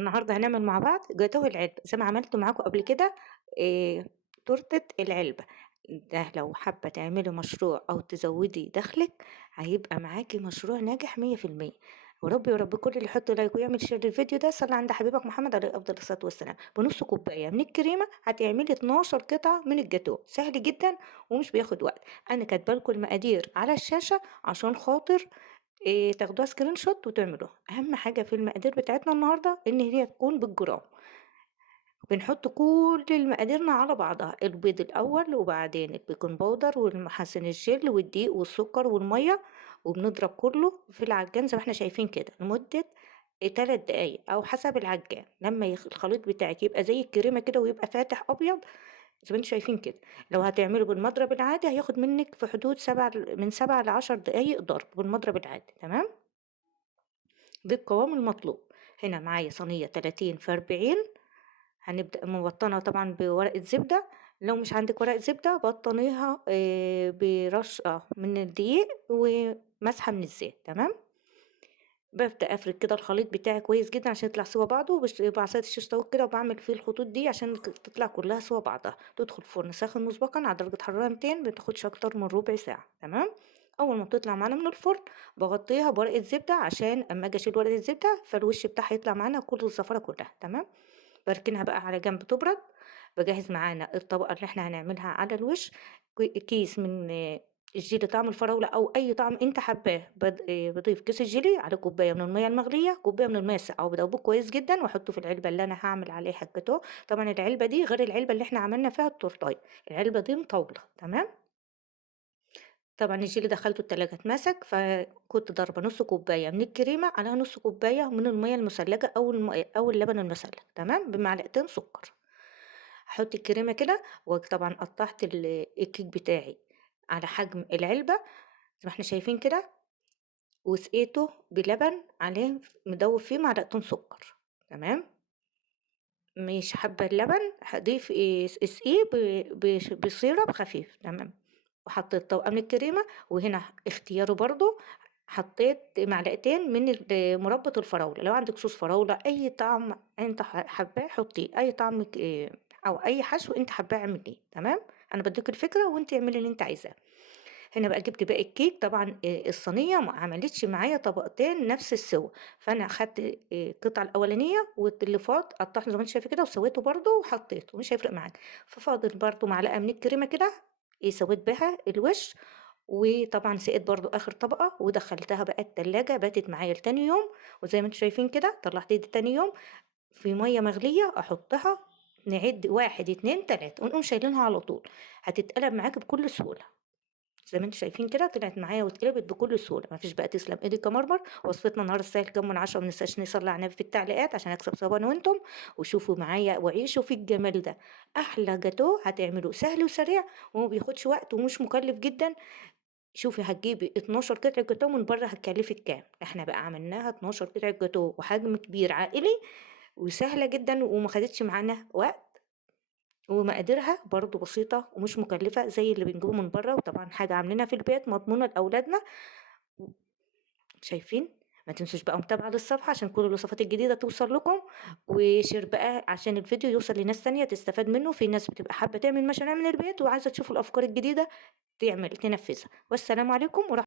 النهارده هنعمل مع بعض جاتوه العلبة زي ما عملت معاكم قبل كده. آآ تورتة العلبة، ده لو حابة تعملي مشروع أو تزوّدي دخلِك هيبقى معاكِ مشروع ناجح 100%. وربي ورب كل اللي يحط لايك ويعمل شير للفيديو ده صلّي عند حبيبك محمد عليه أفضل الصلاة والسلام. بنُص كوباية من الكريمة هتعملي 12 قطعة من الجاتوه، سهل جدًا ومش بياخد وقت. أنا كاتبة لكم المقادير على الشاشة عشان خاطر تاخدوها screenshot وتعملوها. أهم حاجة في المقادير بتاعتنا النهارده إن هي تكون بالجرام. بنحط كل المقاديرنا على بعضها، البيض الأول وبعدين البيكنج باودر والمحسن الجل والدقيق والسكر والمَيّة، وبنضرب كله في العجان زي ما إحنا شايفين كده لمدة 3 دقايق أو حسب العجان. لمّا الخليط بتاعِك يبقى زي الكريمة كده ويبقى فاتح أبيض زي ما أنتم شايفين كده. لو هتعمله بالمضرب العادي هياخد منِّك في حدود من 7 ل10 دقايق ضرب بالمضرب العادي، تمام؟ بالقوام المطلوب. هنا معايا صينية 30 في 40، هنبدأ مبطنة طبعًا بورقة زبدة. لو مش عندِك ورقة زبدة بطّنيها برشة من الدقيق ومسحة من الزيت، تمام. بابدأ أفرد كده الخليط بتاعي كويس جدًا عشان يطلع سوا بعضه بعصاية الشيش طاووق كده، وباعمل فيه الخطوط دي عشان تطلع كلها سوا بعضها. تدخل فرن ساخن مسبقًا على درجة حرارة 200، بتاخدش أكتر من ربع ساعة، تمام. أول ما بتطلع معانا من الفرن باغطيها بورقة زبدة عشان أمّا آجي أشيل ورقة الزبدة فالوش بتاعها يطلع معانا كل الزفارة كلها، تمام. باركنها بقى على جنب تبرد. باجهّز معانا الطبقة اللي إحنا هنعملها على الوش. كيس من الجيلي طعم الفراولة أو أي طعم أنت حاباه. باضيف كيس الجيلي على كوباية من المَيّة المغلية، كوباية من المَيّة الساقعة، وبادوّبه كويس جدًا وأحطه في العلبة اللي أنا هاعمل عليها الجاتوه. طبعًا العلبة دي غير العلبة اللي إحنا عملنا فيها التورتاية، العلبة دي مطاولة، تمام. طبعًا الجيلي دخّلته التلاجة اتمسك، فكنت ضاربة نُص كوباية من الكريمة عليها نُص كوباية من المَيّة المثلجة أو اللبن المثلج، تمام، بمعلقتين سكر. هاحط الكريمة كده وطبعًا قطّعت الكيك بتاعي على حجم العلبة زي ما إحنا شايفين كده، وسقيته بلبن عليه مدوب فيه معلقتين سكر، تمام. مش حابة اللبن هاضيف اسقيه بسيرب خفيف، تمام. وحطيت طبقة من الكريمة، وهنا اختياري برضه حطيت معلقتين من مربى الفراولة. لو عندِك صوص فراولة أي طعم أنتِ حاباه حطيه، أي طعم أو أي حشو أنتِ حاباه اعمليه، تمام. أنا بادّيكِ الفكرة وأنتِ اعملي اللي أنتِ عايزاه. هنا بقى جِبت باقي الكيك. طبعًا الصينية ما عملتش معايا طبقتين نفس السِوَى، فأنا أخدت القطعة الأولانية واللي فاض قطّعته زي ما أنتِ شايفة كده وسويته برضه وحطيته، مش هيفرق معاكِ. ففاضل برضه معلقة من الكريمة كده سويت بيها الوش. وطبعًا سقيت برضه آخر طبقة ودخّلتها بقى التلاجة باتت معايا لتاني يوم. وزي ما أنتم شايفين كده طلّعت دي تاني يوم في مَيّة مغلية أحطها، نعد 1، 2، 3 ونقوم شايلينها على طول. هتتقلب معاكِ بكل سهولة. زي ما أنتم شايفين كده طلعت معايا واتقلبت بكل سهولة. ما فيش بقى تسلم إيدِك يا مرمر. وصفتنا النهارده تستاهل كام من 10، ما ننساش نصلّي على النبي في التعليقات عشان أكسب ثواب أنا وأنتم. وشوفوا معايا وعيشوا في الجمال ده. أحلى جاتوه هتعملوه سهل وسريع وما بياخدش وقت ومش مكلف جدًا. شوفي هتجيبي 12 قطعة جاتوه من برّه هتكلفِك كام. إحنا بقى عملناها 12 قطعة جاتوه وحجم كبير عائلي وسهلة جدًا وما خدتش معانا وقت. ومقاديرها برضه بسيطة ومش مكلفة زي اللي بنجيبه من برّه، وطبعًا حاجة عاملينها في البيت مضمونة لأولادنا. شايفين؟ ما تنسوش بقى متابعة للصفحة عشان كل الوصفات الجديدة توصل لكم. وشير بقى عشان الفيديو يوصل لناس تانية تستفاد منه. في ناس بتبقى حابة تعمل مشاريع من البيت وعايزة تشوف الأفكار الجديدة تنفذها. والسلام عليكم